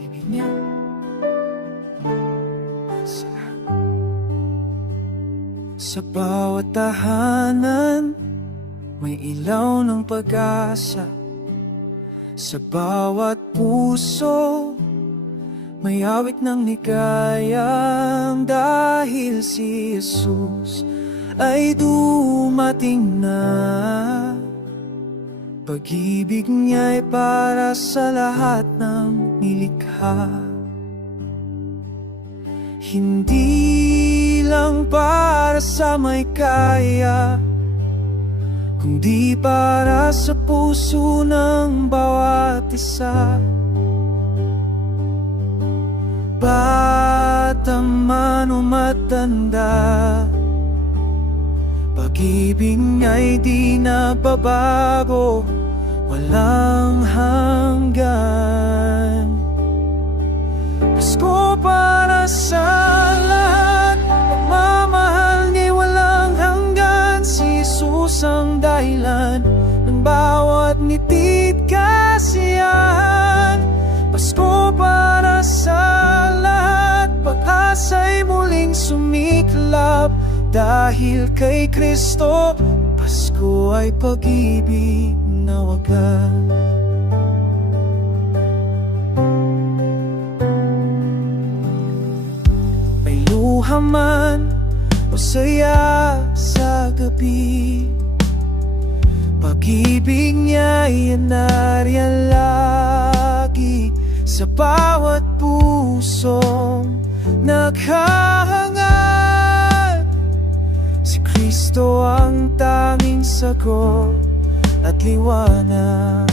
Ibig niya sa bawat tahanan, may ilaw ng pag-asa. Sa bawat puso, may awit ng ligayang dahil si Jesus ay dumating na. Pag-ibig niya'y para sa lahat ng nilikha. Hindi lang para sa may kaya, kundi para sa puso ng bawat isa. Bata man o matanda, pag-ibig niya'y di nababago, walang hanggan. Pasko para sa lahat, pagmamahal ni'y walang hanggan. Si Jesus ang dahilan ng bawat nitid kasiyahan. Pasko para sa lahat, pag-asa'y muling sumiklap. Dahil kay Kristo, Pasko ay pag-ibig na wagas. May luha man o saya sa gabi, pag-ibig niya'y nariyan lagi sa bawat pusong naghahangad. Si Kristo ang tanging sagot at liwanag.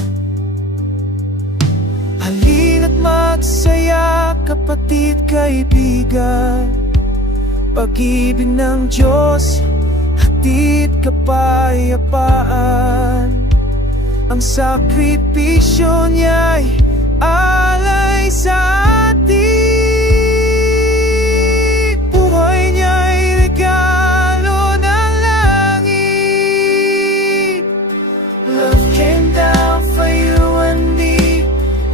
Halina't magsaya, kapatid, kaibigan. Pag-ibig ng Diyos, hatid kapayapaan. Ang sakripisyo niya'y alay sa atin. Buhay niya'y regalo ng langit. Love came down for you and me.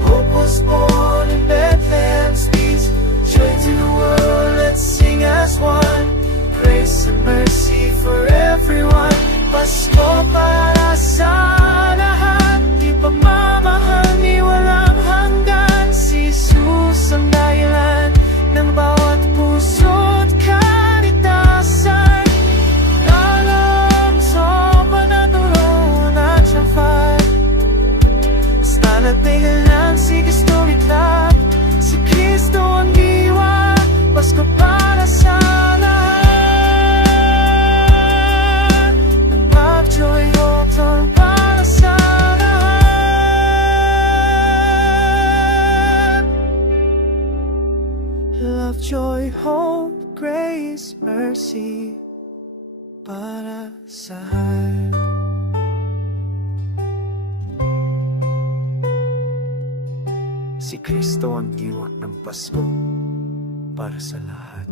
Hope was born in Bethlehem's streets. Joy to the world, let's sing as one. Grace and mercy for everyone. Pasko para sa lahat, di pagmamahal ni walang hanggan. Si Jesus ang dahilan ng bawat puso't kalitasan. Alam sa panaturon at siyafat, basta nagbigalan si Kristo itlap. Si Kristo ang diwa, Pasko para sa lahat. Mag-joy, hope, song para sa lahat. Love, joy, hope, grace, mercy para sa lahat. Si Kristo ang diwa ng Pasko para sa lahat.